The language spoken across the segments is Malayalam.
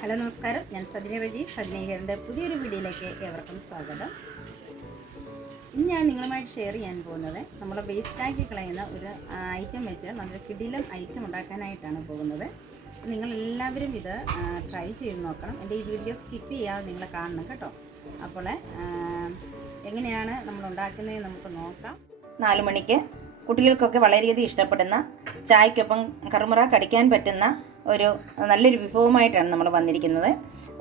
ഹലോ നമസ്കാരം. ഞാൻ സജിനി റജി സജിനീകരന്റെ പുതിയൊരു വീഡിയോയിലേക്ക് ഏവർക്കും സ്വാഗതം. ഇന്ന് ഞാൻ നിങ്ങളുമായിട്ട് ഷെയർ ചെയ്യാൻ പോകുന്നത് നമ്മൾ വേസ്റ്റാക്കി കളയുന്ന ഒരു ഐറ്റം വെച്ച് നല്ലൊരു കിടിലം ഐറ്റം ഉണ്ടാക്കാനായിട്ടാണ് പോകുന്നത്. നിങ്ങളെല്ലാവരും ഇത് ട്രൈ ചെയ്ത് നോക്കണം. എന്റെ ഈ വീഡിയോ സ്കിപ്പ് ചെയ്യാതെ നിങ്ങൾ കാണണം കേട്ടോ. അപ്പോൾ എങ്ങനെയാണ് നമ്മൾ ഉണ്ടാക്കുന്നത് നമുക്ക് നോക്കാം. നാല് മണിക്ക് കുട്ടികൾക്കൊക്കെ വളരെയധികം ഇഷ്ടപ്പെടുന്ന ചായക്കൊപ്പം കറുമുറ കടിക്കാൻ പറ്റുന്ന ഒരു നല്ലൊരു വിഭവമായിട്ടാണ് നമ്മൾ വന്നിരിക്കുന്നത്.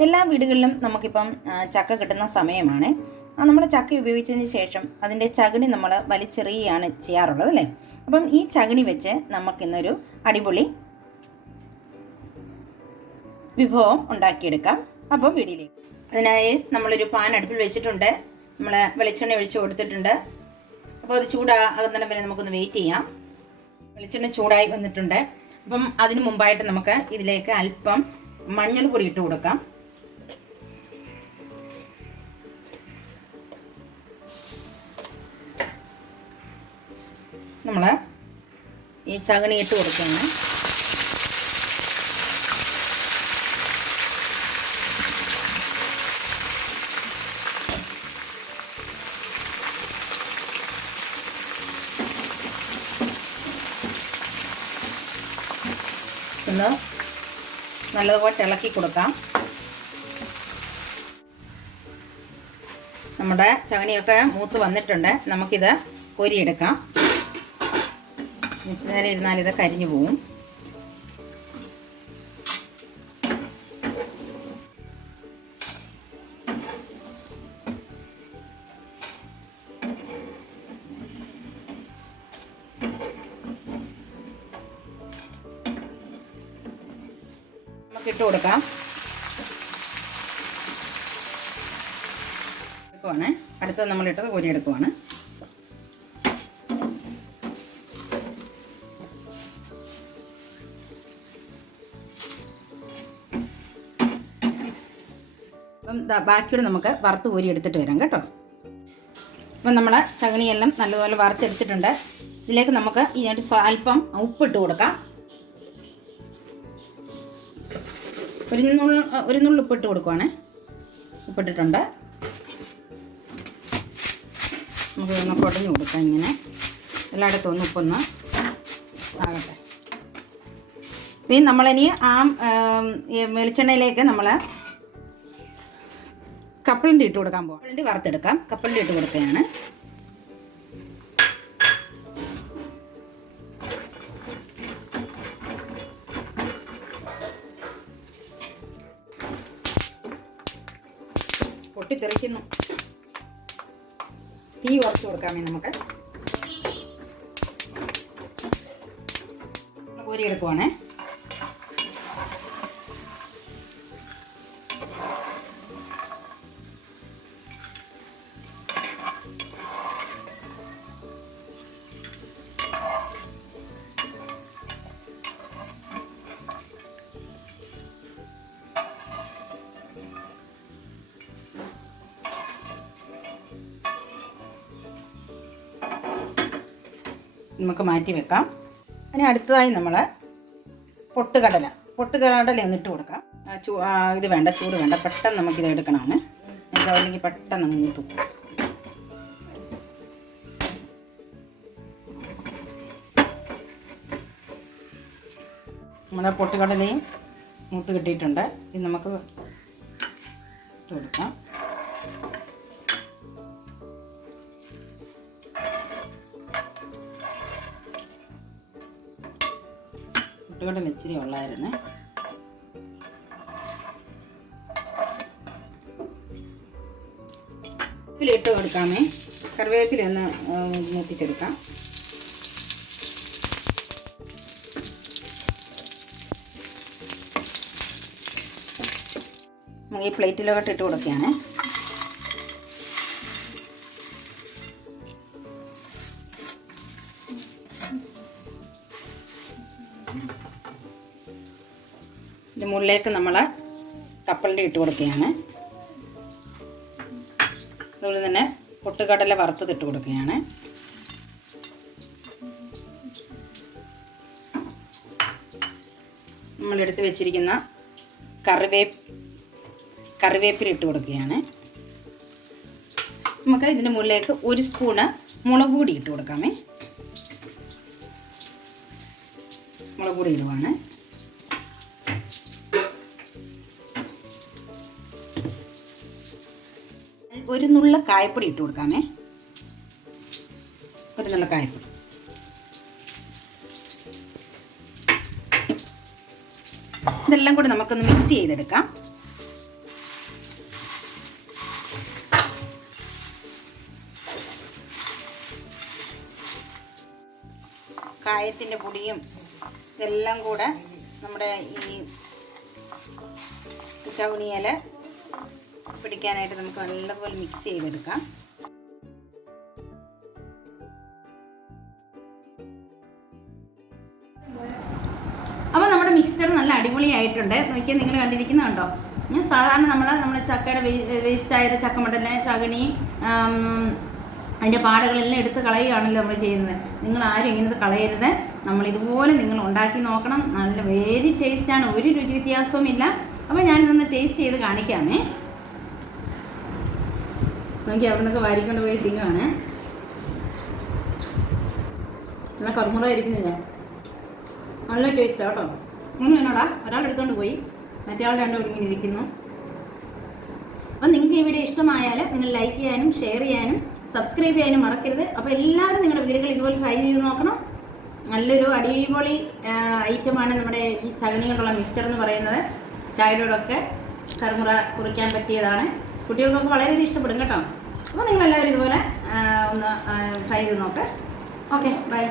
എല്ലാ വീടുകളിലും നമുക്കിപ്പം ചക്ക കിട്ടുന്ന സമയമാണ്. ആ നമ്മൾ ചക്ക ഉപയോഗിച്ചതിന് ശേഷം അതിന്റെ ചകിണി നമ്മൾ വലിച്ചെറിയുകയാണ് ചെയ്യാറുള്ളത് അല്ലേ? അപ്പം ഈ ചകിണി വെച്ച് നമുക്കിന്നൊരു അടിപൊളി വിഭവം ഉണ്ടാക്കിയെടുക്കാം. അപ്പോൾ വീടിലേക്ക് അതിനായി നമ്മളൊരു പാൻ അടുപ്പിൽ വെച്ചിട്ടുണ്ട്. നമ്മൾ വെളിച്ചെണ്ണ ഒഴിച്ച് കൊടുത്തിട്ടുണ്ട്. അപ്പോൾ അത് ചൂടാകുന്നിടം വരെ നമുക്കൊന്ന് വെയിറ്റ് ചെയ്യാം. വെളിച്ചെണ്ണ ചൂടായി വന്നിട്ടുണ്ട്. അപ്പം അതിന് മുമ്പായിട്ട് നമുക്ക് ഇതിലേക്ക് അല്പം മഞ്ഞൾ പൊടി ഇട്ട് കൊടുക്കാം. നമ്മൾ ഈ ചകണി ഇട്ട് കൊടുക്കുകയാണ്. ഒന്ന് നല്ലതുപോലെ ഇളക്കി കൊടുക്കാം. നമ്മുടെ ചകണിയൊക്കെ മൂത്ത് വന്നിട്ടുണ്ട്. നമുക്കിത് കൊരിയെടുക്കാം. നേരെ ഇരുന്നാൽ ഇത് കരിഞ്ഞു പോവും. ഇട്ട് കൊടുക്കാം. എടുക്കുവാണ്. അടുത്തത് നമ്മളിട്ടത് കോരിയെടുക്കുവാണ് അപ്പം ബാക്കിയോട് നമുക്ക് വറുത്ത് കോരി എടുത്തിട്ട് വരാം കേട്ടോ. അപ്പം നമ്മൾ ചകണിയെല്ലാം നല്ലപോലെ വറുത്തെടുത്തിട്ടുണ്ട്. ഇതിലേക്ക് നമുക്ക് ഇതിനായിട്ട് അല്പം ഉപ്പിട്ട് കൊടുക്കാം. ഒരു നുള്ളു ഒരു നുള്ളു ഉപ്പിട്ട് കൊടുക്കുവാണേ. ഉപ്പിട്ടിട്ടുണ്ട്. നമുക്ക് ഒന്ന് കുടഞ്ഞു കൊടുക്കാം ഇങ്ങനെ. എല്ലായിടത്തും ഒന്ന് ഉപ്പൊന്ന് ആകട്ടെ. ഇനി നമ്മളിനി ആ വെളിച്ചെണ്ണയിലേക്ക് നമ്മൾ കപ്പലിന്റെ ഇട്ട് കൊടുക്കാൻ പോകാം കപ്പലിന്റെ വറുത്തെടുക്കാം. കപ്പലിന്റെ ഇട്ട് കൊടുക്കുകയാണ്. പൊട്ടിത്തെറിക്കുന്നു തീ കുറച്ച് കൊടുക്കാമേ നമുക്ക്. കോരി നമുക്ക് മാറ്റി വെക്കാം. ഇനി അടുത്തതായി നമ്മൾ പൊട്ടുകടല. പൊട്ടുകടല ഒന്നിട്ട് കൊടുക്കാം. ചൂ ഇത് വേണ്ട ചൂട് വേണ്ട. പെട്ടെന്ന് നമുക്കിത് എടുക്കണമാണ് നമുക്ക് അതിലേക്ക് പെട്ടെന്ന് അങ്ങ് തൂക്കും. നമ്മുടെ പൊട്ടുകടലയും മൂത്ത് കിട്ടിയിട്ടുണ്ട്. ഇത് നമുക്ക് ഇട്ട് കൊടുക്കാം. പൊട്ടുകടല ഇച്ചിരി ഉള്ളായിരുന്നു. ഇട്ട് കൊടുക്കാമേ. കറിവേപ്പില ഒന്ന് മൂപ്പിച്ചെടുക്കാം. നമുക്ക് ഈ പ്ലേറ്റിലോട്ട് ഇട്ട് കൊടുക്കുകയാണേ. ഇതിന്റെ മുകളിലേക്ക് നമ്മൾ കപ്പലിന്റെ ഇട്ട് കൊടുക്കുകയാണ്. അതുപോലെ തന്നെ പൊട്ടുകടല വറുത്തത് ഇട്ട് കൊടുക്കുകയാണ്. നമ്മളെടുത്ത് വെച്ചിരിക്കുന്ന കറിവേപ്പ് കറിവേപ്പില ഇട്ട് കൊടുക്കുകയാണ്. നമുക്ക് ഇതിന്റെ മുകളിലേക്ക് ഒരു സ്പൂണ് മുളക് പൊടി ഇട്ട് കൊടുക്കാമേ. മുളക് പൊടി ഇടുവാണ്. ഒരു നുള്ള കായപ്പൊടി ഇട്ട് കൊടുക്കാമേ. ഒരു നുള്ള കായപ്പൊടി. ഇതെല്ലാം കൂടെ നമുക്കൊന്ന് മിക്സ് ചെയ്തെടുക്കാം. കായത്തിന്റെ പൊടിയും ഇതെല്ലാം കൂടെ നമ്മുടെ ഈ ചവണിയില പിടിക്കാനായിട്ട് നമുക്ക് നല്ലപോലെ മിക്സ് ചെയ്തെടുക്കാം. അപ്പോൾ നമ്മുടെ മിക്സ്ചർ നല്ല അടിപൊളിയായിട്ടുണ്ട്. നോക്കിയാൽ നിങ്ങൾ കണ്ടിരിക്കുന്നുണ്ടോ? ഞാൻ സാധാരണ നമ്മൾ നമ്മുടെ ചക്കയുടെ വേസ്റ്റ് ആയത് ചക്കമടലിനെ ചകണി അതിന്റെ പാടുകളെല്ലാം എടുത്ത് കളയുകയാണല്ലോ നമ്മൾ ചെയ്യുന്നത്. നിങ്ങൾ ആരും ഇങ്ങനത്തെ കളയരുത്. നമ്മൾ ഇതുപോലെ നിങ്ങൾ ഉണ്ടാക്കി നോക്കണം. നല്ല വെരി ടേസ്റ്റാണ് ഒരു രുചി വ്യത്യാസവും ഇല്ല അപ്പോൾ ഞാനിതൊന്ന് ടേസ്റ്റ് ചെയ്ത് കാണിക്കാമേ. നോക്കി അവിടെ നിന്നൊക്കെ വാരിക്കൊണ്ട് പോയി തിങ്ങുവാണ് നല്ല കറുമുറ ഇരിക്കുന്നില്ലേ നല്ല ടേസ്റ്റാണ് കേട്ടോ. ഇങ്ങനെ എന്നോടാ? ഒരാൾ എടുത്തോണ്ട് പോയി. മറ്റേ ആൾ രണ്ടും ഇങ്ങനെ ഇരിക്കുന്നു. അപ്പം നിങ്ങൾക്ക് ഈ വീഡിയോ ഇഷ്ടമായാൽ നിങ്ങൾ ലൈക്ക് ചെയ്യാനും ഷെയർ ചെയ്യാനും സബ്സ്ക്രൈബ് ചെയ്യാനും മറക്കരുത്. അപ്പോൾ എല്ലാവരും നിങ്ങളുടെ വീടുകൾ ഇതുപോലെ ട്രൈ ചെയ്ത് നോക്കണം. നല്ലൊരു അടിപൊളി ഐറ്റമാണ് നമ്മുടെ ഈ ചകണി കൊണ്ടുള്ള മിക്സ്ചർ എന്ന് പറയുന്നത്. ചായയോടൊക്കെ കറുമുറ കുറിക്കാൻ പറ്റിയതാണ്. കുട്ടികൾക്കൊക്കെ വളരെയധികം ഇഷ്ടപ്പെടും കേട്ടോ. അപ്പോൾ നിങ്ങളെല്ലാവരും ഇതുപോലെ ഒന്ന് ട്രൈ ചെയ്ത് നോക്ക്. Okay bye